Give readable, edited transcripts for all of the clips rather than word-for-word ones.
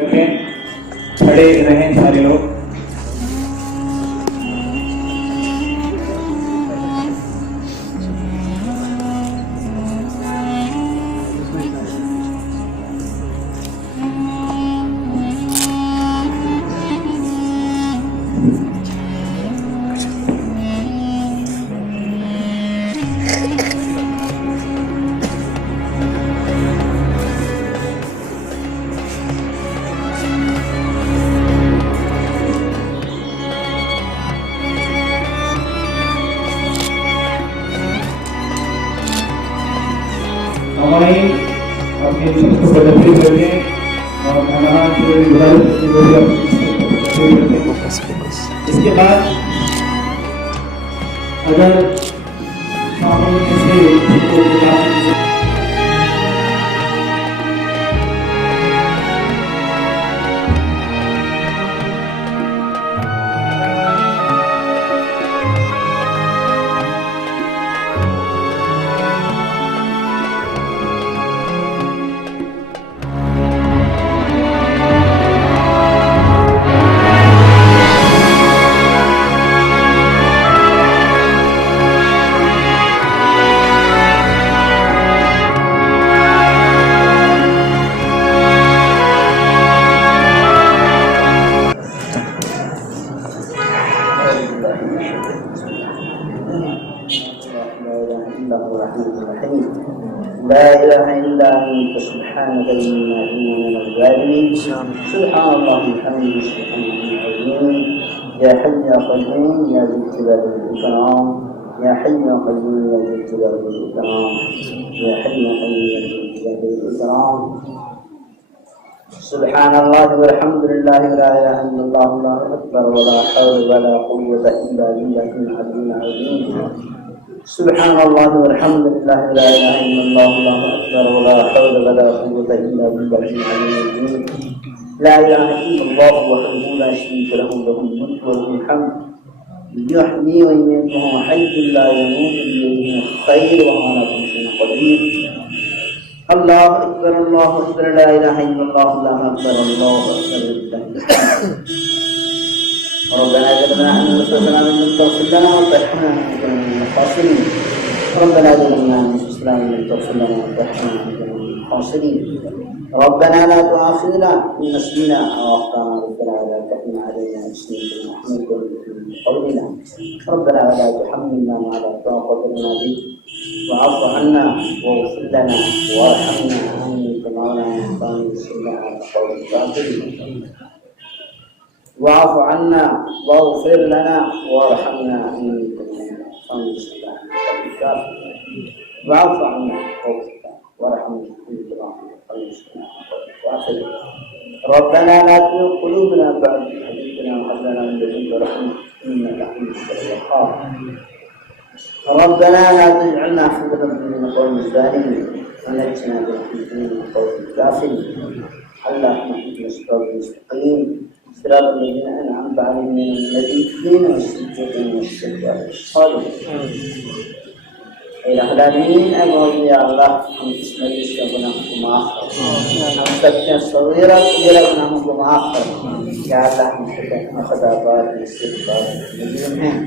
کھڑے رہیں سارے لوگ. اپنے شخص کو بدلتے کرتے اور اس کے بعد اگر لا إله إلا أنت سبحانك إنا كنا من الظالمين. سبحان الله وبحمده سبحان الله العظيم. يا حي يا قيوم يا ذا الجلال والإكرام. يا حي يا قيوم يا ذا الجلال والإكرام. يا حي يا قيوم يا ذا الجلال والإكرام. سبحان الله والحمد لله ولا إله إلا الله والله أكبر ولا حول ولا قوة إلا بالله العلي العظيم. سبحان الله والحمد لله ولا إله إلا الله والله أكبر ولا حول ولا قوة إلا بالله العلي العظيم. لا إله إلا الله وحده لا شريك له له الملك وله الحمد يحيي ويميت وهو حي لا يموت بيده الخير وهو على كل شيء قدير. الله أكبر الله أكبر لا إله إلا الله الله أكبر الله أكبر لله الحمد. ربنا ظلمنا أنفسنا وإن لم تغفر لنا وترحمنا لنكونن من الخاسرين. ربنا ظلمنا أنفسنا وإن لم تغفر لنا وترحمنا لنكونن من الخاسرين. ربنا لا تؤاخذنا إن نسينا أو أخطأنا ربنا ولا تحمل علينا إصرا كما حملته من قبلنا. ربنا ولا تحملنا ما لا طاقة لنا به واعف عنا واغفر لنا وارحمنا أنت مولانا فانصرنا على القوم الكافرين. واعف عنا واغفر لنا وارحمنا انك فانصرنا على القوم الكافرين. واعف عنا واغفر لنا وارحمنا انك فانصرنا على القوم الكافرين. ربنا لا تزغ قلوبنا بعد إذ هديتنا وهب لنا من لدنك رحمة انك انت الوهاب. ربنا لا تجعلنا فتنة من القوم الظالمين ونجنا برحمتك من القوم الكافرين. اللهم اهدنا الصراط المستقيم صراط الذين أنعمت عليهم من النبيين والصديقين والشهداء والصالحين. العالمین اے مولا یا اللہ ہم اس مجلس کے گناہوں کو معاف کر، ہم سب کے صغیرہ کبیرہ گناہوں کو معاف کر. یا اللہ ہم خطا کار استغفار مجرم ہیں،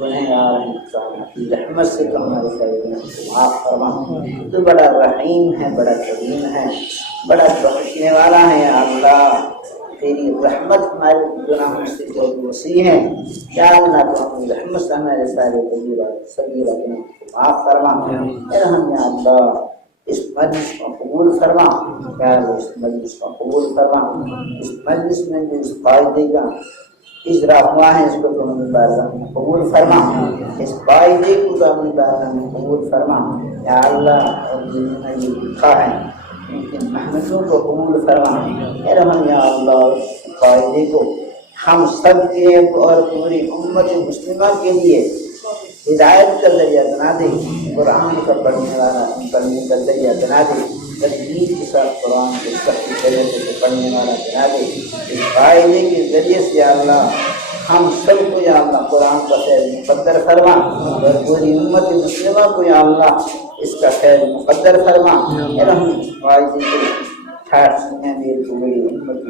گنہگار ہیں، اپنی رحمت سے تو ہمارے سارے گناہوں کو معاف فرما. تو بڑا رحیم ہے، بڑا کریم ہے، بڑا بخشنے والا ہے. یا اللہ تیری رحمت ہمارے گناہوں سے جو وسیع ہے. یا اللہ تو اپنی رحمت سے ہمارے سارے کبیرہ صغیرہ گناہوں کو معاف فرما. ارحم یا اللہ اس مجلس کو قبول فرما. یا اللہ اس مجلس کو قبول فرما. اس مجلس میں جو اس فائدے کا اجرا ہوا ہے اس کو تو ہمیں بارگاہ میں قبول فرما. اس فائدے کو تو ہمیں بارگاہ میں قبول فرما. یا اللہ اور جنہوں نے یہ لکھا ہے ان محنتوں کو قبول فرما. ارحم یا اللہ فائدے کو ہم سب کے اور پوری امت مسلمہ کے لیے ہدایت کا ذریعہ بنا دے. قرآن کا پڑھنے کا ذریعہ بنا دے. تجوید کے ساتھ قرآن کو سختی طریقے سے پڑھنے والا بنا دے. اس فائدے کے ذریعے سے یا اللہ ہم سب کو یا اللہ قرآن کا خیر مقدر فرما اور پوری امت مسلمہ کو یا اللہ اس کا خیر مقدر فرما. ارحم فائدے کو 60 سنیں میری کو میری امت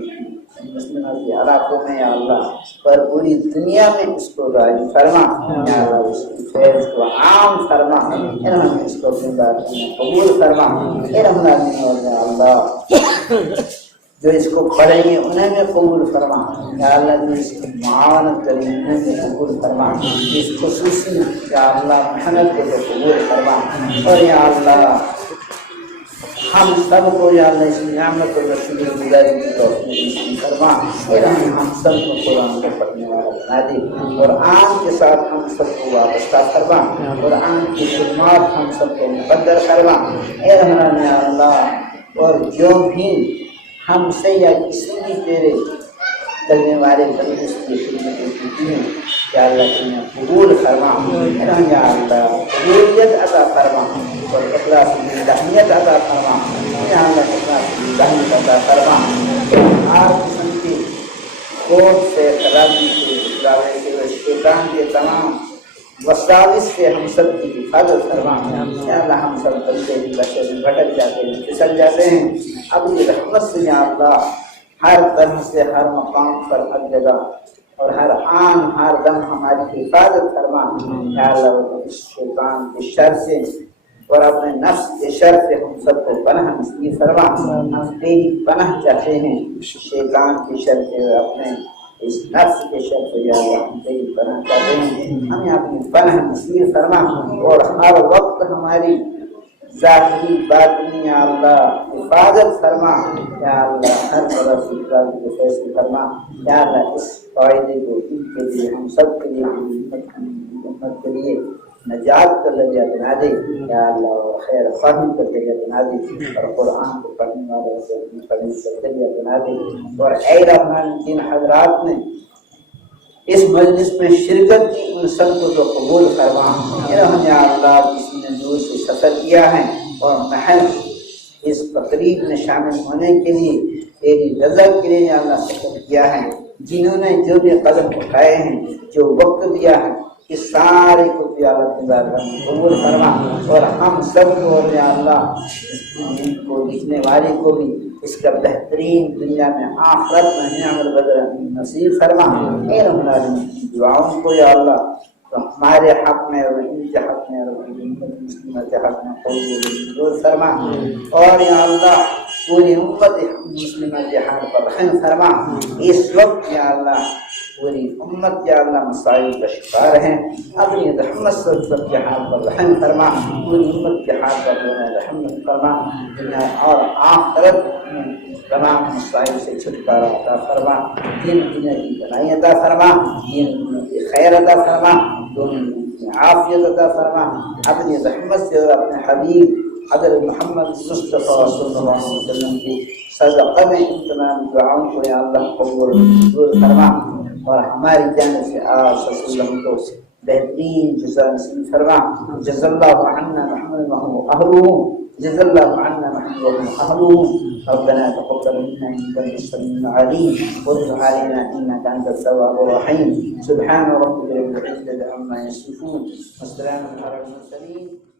مسلمہ کے علاقوں میں یا اللہ پر پوری دنیا میں اس کو راضی فرما یا اللہ اس کی فیض کو عام فرما انہوں نے اس کو اپنی بات میں قبول فرما انہوں نے اللہ جو اس کو پڑھیں گے انہیں میں قبول فرما یا اللہ جو اس کی معاونت کریں انہیں میں قبول فرما اس خصوصی یا اللہ محنت کو قبول فرما اور یا اللہ ہم سب کو یا اللہ اس نعمت اور شکر گزاری کی توفیق فرما اور ہم سب کو قرآن کو پڑھنے والا بنا دے اور قرآن کے ساتھ ہم سب کو وابستہ فرما قرآن کی خدمات ہم سب کو مقدر فرما اے رحمان یا اللہ اور جو بھی ہم سے یا کسی بھی تیرے کرنے والے بندے کی خدمتیں کی ہیں یا اللہ تمہیں قبول فرما یا اللہ قبولیت عطا فرما اور اخلاص کی ذہنیت عطا فرما یا اللہ اخلاص کی ذہنیت عطا فرما ہر قسم کی خوف سے خرابی سے ڈراوے سے اور شیطان کے تمام وساوس سے ہم سب کی حفاظت فرما یا اللہ ہم سب بندے بچے بھٹک جاتے ہیں پھسل جاتے ہیں اپنی رحمت سے یا اللہ ہر طرح سے ہر مقام پر ہر جگہ اور ہر آن ہر دم ہماری حفاظت فرما یا اللہ اس شیطان کے شر سے اور اپنے نفس کے شر سے ہم سب کو پناہ نصیب فرما ہم تیری پناہ چاہتے ہیں شیطان کے شر سے اور اپنے اس نفس کے شر سے یا اللہ ہم تیری پناہ چاہتے ہیں ہمیں اپنی پناہ نصیب فرما اور ہر وقت ہماری ظاہری باطنی یا اللہ حفاظت فرما یا اللہ ہر طرف سے کو فیصل فرما یا اللہ اس فائدے کو ان کے لیے ہم سب کے لیے امت کے لیے نجات کا ذریعہ بنا دے یا اللہ اور خیر فہمی کا ذریعہ بنا دے اور قرآن کو پڑھنے والے سے اپنی پڑھنے کا ذریعہ بنا دے اور اے رحمان جن حضرات نے اس مجلس میں شرکت کی ان سب کو تو قبول فرما یا اللہ کسی نے دور سے سفر کیا ہے اور محض اس تقریب میں شامل ہونے کے لیے تیری رضا کے لیے یا اللہ سفر کیا ہے جنہوں نے جو بھی قدم اٹھائے ہیں جو وقت دیا ہے اس سارے کو بھی اللہ کی بارگاہ میں قبول فرما اور ہم سب کو یا اللہ اس کو لکھنے والے کو بھی اس کا بہترین دنیا میں آخرت میں نعمت بدل نصیب فرما اے رب العالمین دعاؤں کو یا اللہ تو ہمارے حق میں اور ان کے حق میں اور امت مسلمہ کے حق میں قبول فرما اور یا اللہ پوری امت مسلمہ کے حال پر رحم فرما اس وقت یا اللہ پوری امت یا اللہ مسائل کا شکار ہیں اپنی رحمت سے کے حال پر رحم فرما پوری امت کے حال پر رحمت فرما دنیا اور آخرت میں تمام مسائل سے چھٹکارا عطا فرما دین دنیا کی بھلائی عطا فرما دین دنیا کی خیر عطا فرما دنیا کی عافیت عطا فرما اپنی رحمت سے اور اپنے حبیب حضرت محمد مصطفیٰ صلی اللہ علیہ وسلم کی صدقہ میں ان تمام دعاؤں کو یا اللہ قبول فرما اور ہماری جانب سے آپ صلی اللہ علیہ وسلم کو بہترین جزا نصیب فرما جزا اللہ عنا محمد وهم اهله جزا الله عنا محمد وهم اهله ربنا تقبل منا انك انت السميع العليم وتب علينا انك انت التواب الرحيم سبحان ربك رب العزة عما يصفون والسلام على المرسلين